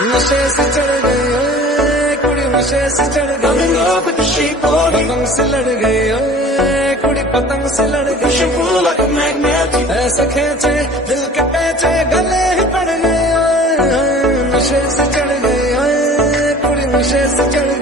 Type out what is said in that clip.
नशे से चढ़ गई ओए कुड़ी नशे से चढ़ गई पतंग से लड़ गई ओए कुड़ी पतंग से लड़ गई ऐसे खेचे दिल के पेचे गले ही पड़ गए ओए नशे से चढ़ गई ओए कुड़ी नशे से चढ़ गई।